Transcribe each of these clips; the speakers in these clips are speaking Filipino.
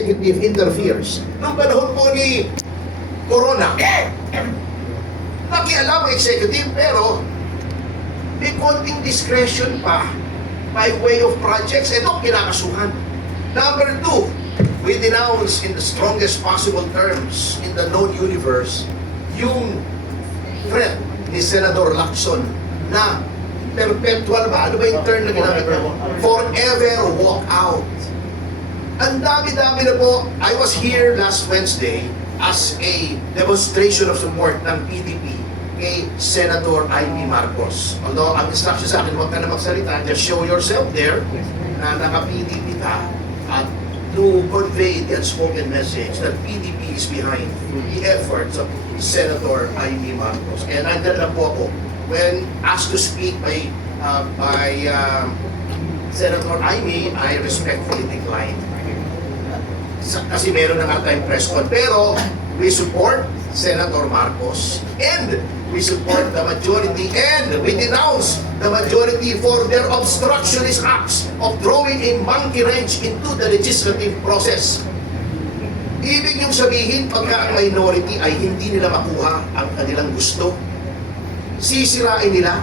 executive interferes. Noong panahon po ni Corona, nakialam ang executive pero may konting discretion pa by way of projects. Ito, kinakasuhan. Number two, we denounce in the strongest possible terms in the known universe yung threat ni Senator Lacson na perpetual ba? Ano ba yung term na ginamit niya? Forever walk out. Ang dami-dami na po. I was here last Wednesday as a demonstration of support ng PDP kay Senator Amy Marcos. Although ang instruction sa akin, huwag ka na magsalita, just show yourself there na naka-PDP ka at to convey the unspoken message that PDP is behind the efforts of Senator Amy Marcos. And andyan na po ako when asked to speak by Senator Amy, I respectfully declined. Kasi meron na nga tayong press con. Pero we support Senator Marcos and we support the majority and we denounce the majority for their obstructionist acts of throwing a monkey wrench into the legislative process. Ibig yung sabihin, pagka ang minority ay hindi nila makuha ang kanilang gusto, sisirain nila,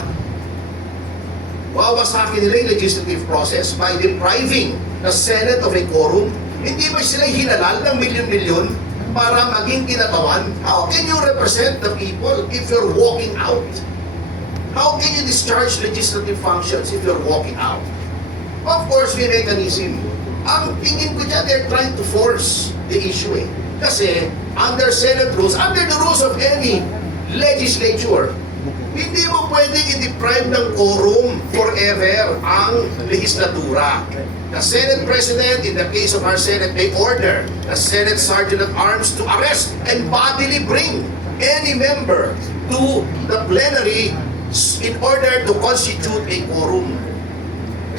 wawasakin nila yung legislative process by depriving the Senate of a quorum. Hindi ba sila hinalal ng milyon-milyon para maging kinatawan? How can you represent the people if you're walking out? How can you discharge legislative functions if you're walking out? Of course, may mechanism. Ang tingin ko dyan, they're trying to force the issue eh. Kasi under Senate rules, under the rules of any legislature, hindi mo pwedeng i-deprive ng quorum forever ang legislatura. The Senate President, in the case of our Senate, may order the Senate Sergeant at Arms to arrest and bodily bring any member to the plenary in order to constitute a quorum.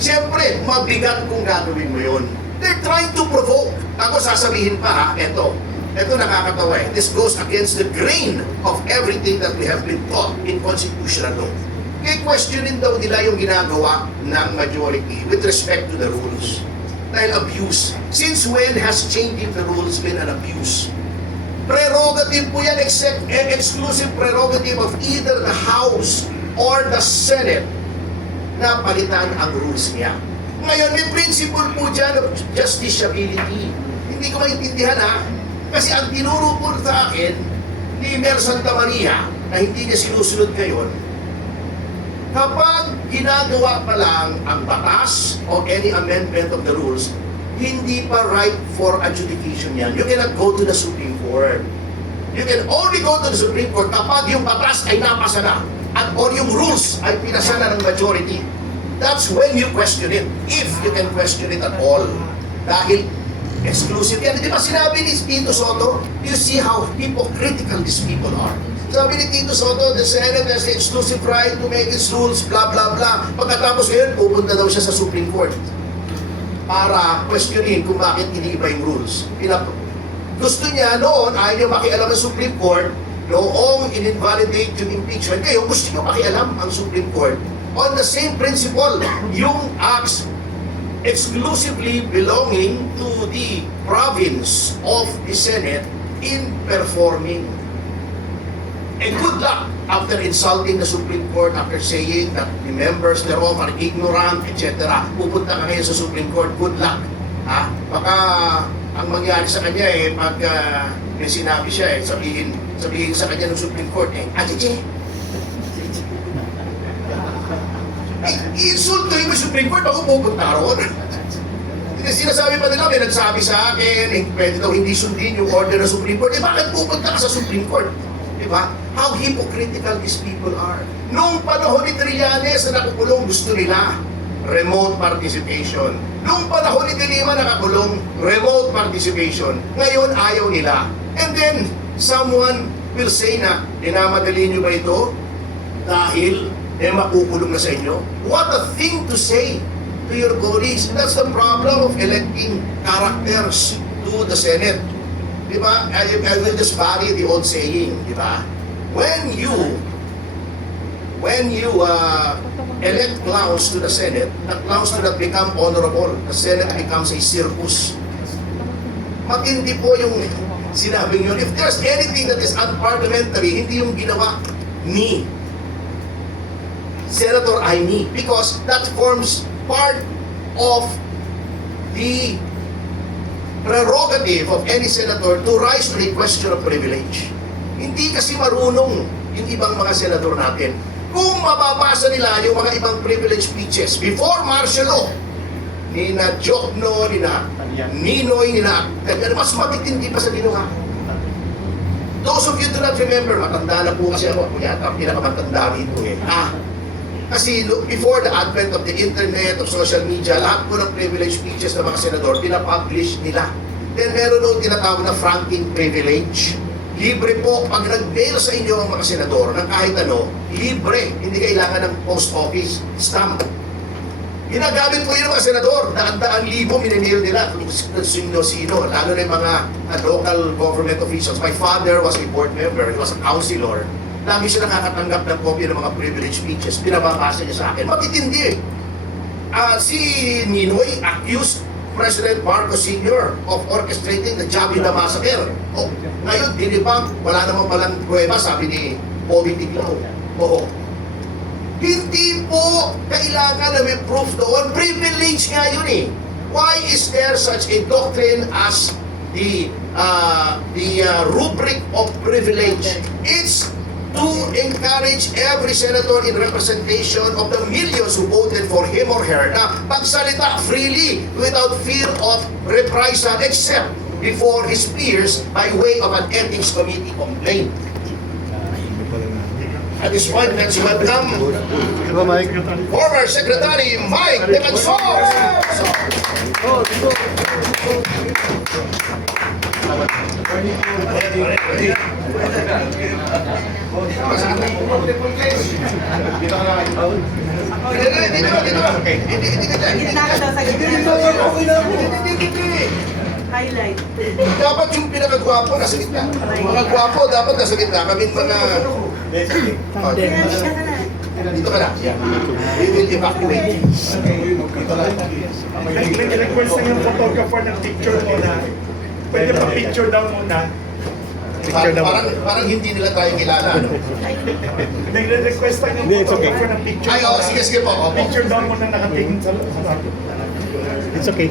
Siyempre, mabigat kung gagawin mo yun. They're trying to provoke. Ako sasabihin pa ha, ito nakakatawa eh. This goes against the grain of everything that we have been taught in constitutional law. Kaya questionin daw nila yung ginagawa ng majority with respect to the rules. Dahil abuse. Since when has changing the rules been an abuse? Prerogative po yan, exclusive prerogative of either the House or the Senate na palitan ang rules niya. Ngayon, may principle po dyan of justiciability. Hindi ko maintindihan ha, kasi ang tinuro po sa akin ni Mer Santa Maria na hindi niya sinusunod ngayon, kapag ginagawa pa lang ang batas o any amendment of the rules, hindi pa right for adjudication yan. You cannot go to the Supreme Court. You can only go to the Supreme Court kapag yung batas ay napasa na at or yung rules ay pinasa na ng majority. That's when you question it, if you can question it at all. Dahil exclusive yan. Di ba sinabi ni Tito Soto, you see how hypocritical these people are. Sabi ni Tito Soto, the Senate has the exclusive right to make its rules, blah, blah, blah. Pagkatapos ngayon, pupunta daw siya sa Supreme Court para questionin kung bakit iniiba yung rules. Gusto niya noon, ayaw niya makialam ang Supreme Court, noong in-invalidate yung impeachment, kayo gusto niyo makialam ang Supreme Court. On the same principle, yung acts exclusively belonging to the province of the Senate in performing. And good luck after insulting the Supreme Court, after saying that the members thereof are ignorant, etc. Pupunta ka ngayon sa Supreme Court, good luck. Ha? Baka ang mangyari sa kanya eh, pag may sinabi siya eh, sabihin sa kanya ng Supreme Court eh, achiche. I-insultuhin mo yung Supreme Court, ako pupunta roon. Sinasabi pa nila, may nagsabi sa akin, eh, pwede daw hindi sundin yung order ng Supreme Court. Eh, bakit pupunta ka sa Supreme Court? Diba? How hypocritical these people are. Noong panahon ni Trillanes na nakakulong, gusto nila remote participation. Noong panahon ni Dilima nakakulong, remote participation. Ngayon, ayaw nila. And then, someone will say na, dinamadali nyo ba ito? Dahil, makukulong na sa inyo? What a thing to say to your colleagues. That's the problem of electing characters to the Senate. Diba? I will just vary the old saying, diba? When you elect clowns to the Senate, the clowns do not become honorable. The Senate becomes a circus. Matindi po yung sinabing yun. If there's anything that is unparliamentary, hindi yung ginawa ni Senator Aimee, because that forms part of the prerogative of any senator to rise to the question of privilege. Hindi kasi marunong yung ibang mga senador natin. Kung mababasa nila yung mga ibang privilege speeches before martial law, ni na Jokno, ni na Ninoy, ni na mas matitindi pa sa ginawa. Those of you do not remember, matanda na po kasi ako yata pinakamatanda rito eh. Kasi before the advent of the internet, of social media, lahat po ng privilege speeches ng mga senador, pinapublish nila. Then meron nung tinatawag na franking privilege. Libre po, pag nag-mail sa inyo ang mga senador ng kahit ano, libre, hindi kailangan ng post office stamp. Ginagamit po yun ng mga senador, daan-daan libo minemail nila kung sino-sino, lalo na yung mga local government officials. My father was a board member, he was a councilor. Lagi siya nakakatanggap ng kopya ng mga privilege speeches, pinababasa niya sa akin. Matitindi. Si Ninoy accused President Marcos Sr. of orchestrating the Jabida Massacre. Ngayon, dinibang, wala namang palang prueba, sabi ni Bobby Tiglao. Hindi po kailangan na may proof doon. Privilege nga yun eh. Why is there such a doctrine as the rubric of privilege? It's to encourage every senator in representation of the millions who voted for him or her na magsalita freely without fear of reprisal except before his peers by way of an ethics committee complaint. At this point, let's welcome former Secretary Mike Defensor. Highlight. Dapat yung pinakagwapo nasa gitna. Mga gwapo dapat nasa gitna. Kaming mga... Dito ka na. We will evacuate. Nag-request na yung photographer ng picture mo na pwede pa picture daw muna. Parang hindi nila tayo kilala. No? Nag-request na yung photographer ng picture. Ay, sige po. Picture daw muna nakatingin sa It's okay.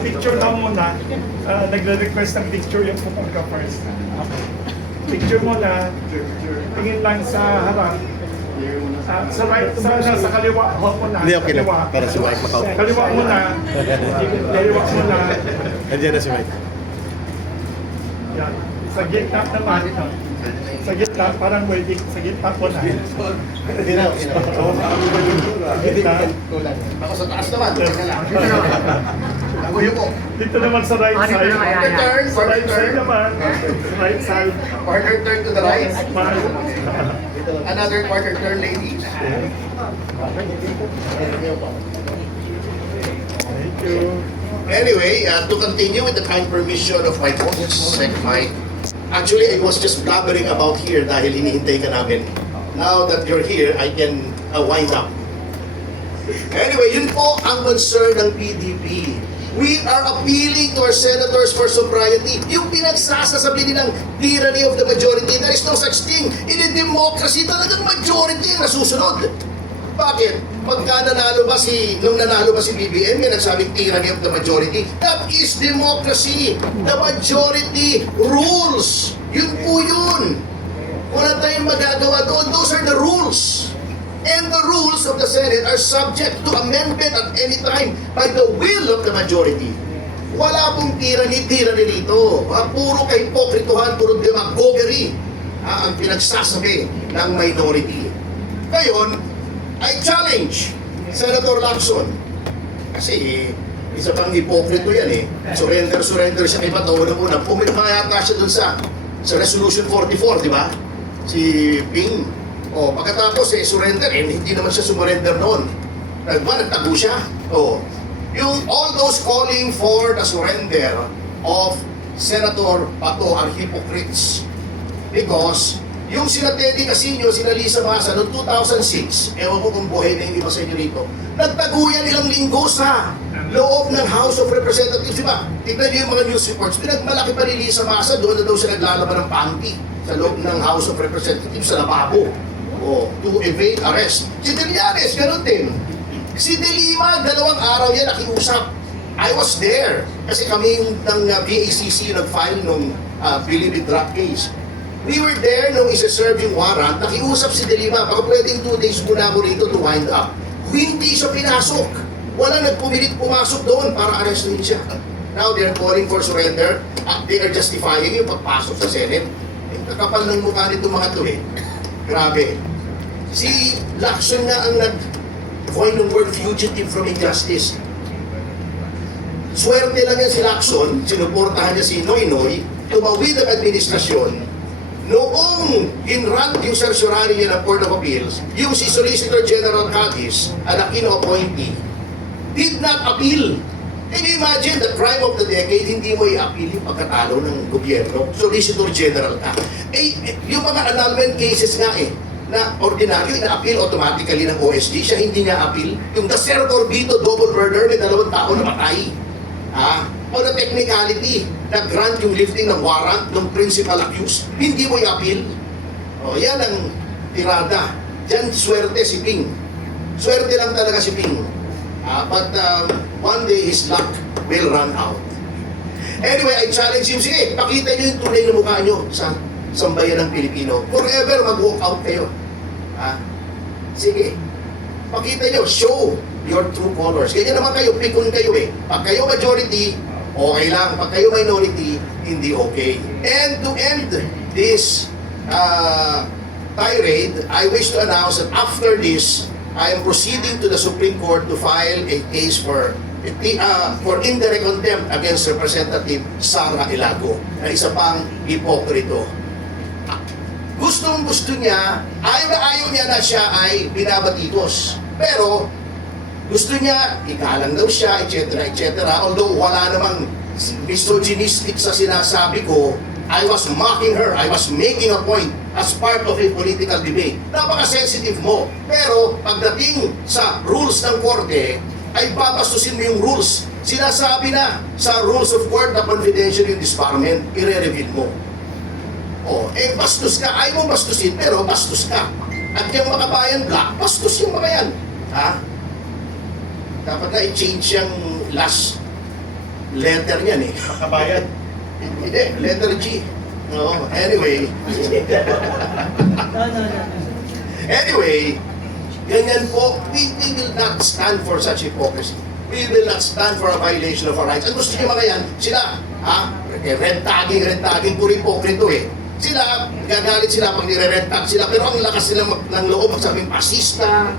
picture daw muna. Nagre-request ng picture yung photographers. Picture mo na, tingin lang sa harap. Sa right, sa kaliwa, hawak mo na. Hindi, okay lang. Kaliwa. Para si Mike makaupo. Kaliwa mo na. Kaliwa mo na. Andiyan na si Mike. Yan. Sa gitna naman. Sa gitna, parang wedding. Sa gitna ko na. Hindi na, okay na. Sa gitna. Ako sa taas naman. Ako yung Dito naman sa right side. Sa right side naman. Sa right side. quarter turn to the right. Mahal. Another quarter turn, ladies. Thank you. Anyway, to continue with the kind permission of my boss, Sec Mike. Actually, I was just blabbering about here dahil hinihintay ka namin. Now that you're here, I can wind up. Anyway, yun po ang concern ng PDP. We are appealing to our senators for sobriety. Yung pinagsasasabi nilang tyranny of the majority, there is no such thing. In a democracy, talagang majority ang nasusunod. Bakit? Pagka nanalo ba nung nanalo ba si BBM, may nagsabing tyranny of the majority? That is democracy. The majority rules. Yun po yun. Wala tayong magagawa doon. Those are the rules. And the rules of the Senate are subject to amendment at any time by the will of the majority. Wala pong tyranny dito. Puro kahipokrituhan, puro demagoguery ang pinagsasabi ng minority. Ngayon, I challenge Senator Lacson. Kasi isa pang hipokrito yan eh. Surrender siya kay Bato. Una-una, pumirma yata siya dun sa Resolution 44, di ba? Si Ping. Pagkatapos surrender, hindi naman siya surrender noon. Nagtago siya. All those calling for the surrender of Senator Bato are hypocrites. Because Yung sina Teddy Casino, sina Lisa Masa, noong 2006, ewan ko kung buhay na yung iba sa inyo rito, nagtaguyan ilang linggo sa loob ng House of Representatives, di ba? Tignan niyo yung mga news reports, pinagmalaki pa ni Lisa Masa, doon na daw siya naglalaban ng panty sa loob ng House of Representatives sa lababo. O, to evade arrest. Si Trillanes, ganun din. Si De Lima, 2 araw yan nakiusap. I was there. Kasi kami yung ng BACC yung nag-file nung Billy Drug case. We were there nung isa-serve yung warrant, nakiusap si De Lima, baka pwedeng 2 days muna ako rito to wind up. Hindi siya pinasok. Walang nagpumilit pumasok doon para arrestin siya. Now they're calling for surrender. They are justifying yung pagpasok sa Senate. Kakapal ng mukha nito mga to eh. Grabe. Si Lacson nga ang nag-coin ng word fugitive from injustice. Swerte lang yan si Lacson, sinuportahan niya si Noynoy, tumawid ang administrasyon. Noong in-run yung certiorari niya ng Court of Appeals, yung si Solicitor General Cadiz, ang Aquino appointee, did not appeal. Can you imagine the crime of the decade, hindi mo i-appeal yung pagkatalo ng gobyerno? Solicitor General ka. Yung mga annulment cases nga na ordinaryo, ina-appeal automatically ng OSG, siya hindi niya appeal. Yung the Ser Corbito double murder, may 2 tao na patay. O the technicality, nag-grant yung lifting ng warrant ng principal accused, hindi mo i-appeal. O yan ang tirada. Diyan swerte si Ping. Swerte lang talaga si Ping. But one day his luck will run out. Anyway, I challenge him, sige, pakita niyo yung tunay na mukha niyo sa sambayan ng Pilipino. Forever mag-walk out kayo. Sige, pakita niyo, show your true colors. Ganyan naman kayo, pikon kayo eh. Pag kayo majority, okay lang. Pag kayo minority, hindi okay. And to end this tirade, I wish to announce that after this, I am proceeding to the Supreme Court to file a case for indirect contempt against Representative Sara Ilago, na isa pang hipokrito. Gusto niya, ayaw na ayaw niya na siya ay binabatikos. Pero, gusto niya, ikalang daw siya, etc. etc. Although wala namang misogynistic sa sinasabi ko, I was mocking her, I was making a point as part of a political debate. Napaka-sensitive mo. Pero pagdating sa rules ng korte, ay babastusin mo yung rules. Sinasabi na sa rules of court na confidential yung disbarment, i-reveal mo. Bastos ka, ayaw mo bastusin, pero bastos ka. At yung mga bayan black, bastos yung mga yan. Dapat na i-change yung last letter niyan eh. Makabayan. Hindi, letter G. No, anyway. Anyway, ganyan po, we will not stand for such hypocrisy. We will not stand for a violation of our rights. Ang gusto niyo mga yan, sila, red tagging, puro hipokrito eh. Sila, gagalit sila pag nire-red tag sila, pero ang lakas nila ng loob magsabing pasista,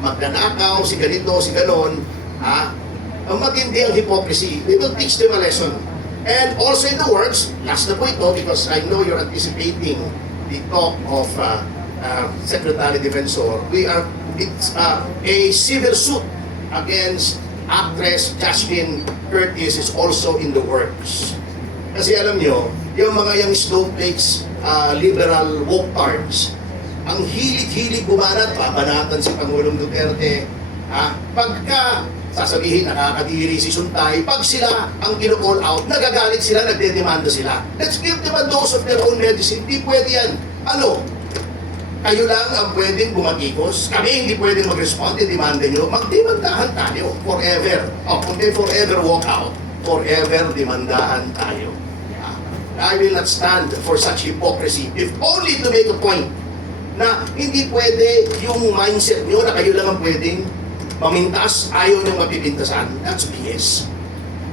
magnanakaw, si ganito, si ganon, ang matindi ang hypocrisy. We will teach them a lesson. And also in the works, last na po ito, because I know you're anticipating the talk of Secretary Defensor, it's a civil suit against actress Jasmine Curtis is also in the works. Kasi alam nyo, yung mga yung snowflakes, liberal woke-tards, ang hilig-hilig bumanat, pabanatan si Pangulong Duterte, pagka sasabihin nakakadiri si Suntay, pag sila ang kino-call out, nagagalit sila, nagdedemanda sila. Let's give them a dose of their own medicine. Hindi pwede yan. Kayo lang ang pwedeng bumatikos. Kami hindi pwedeng mag-respond, demanda nyo. Magdemandahan tayo forever. Kung di forever walk out, forever demandahan tayo. I will not stand for such hypocrisy, if only to make a point na hindi pwede yung mindset nyo na kayo lang ang pwedeng mamintas, ayaw nyo mapipintasan. That's BS.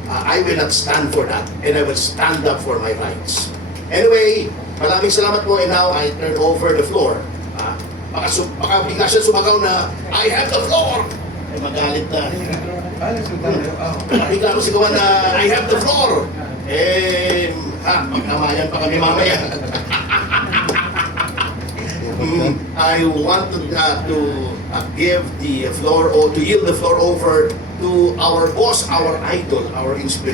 I will not stand for that, and I will stand up for my rights. Anyway, maraming salamat po, and now I turn over the floor. Baka bigla siya sumagaw na, I have the floor! Magalit na. Bigla ko sigawan na, I have the floor! Magkamayan pa kami mamaya. I want to give the floor, or to yield the floor over to our boss, our idol, our inspiration.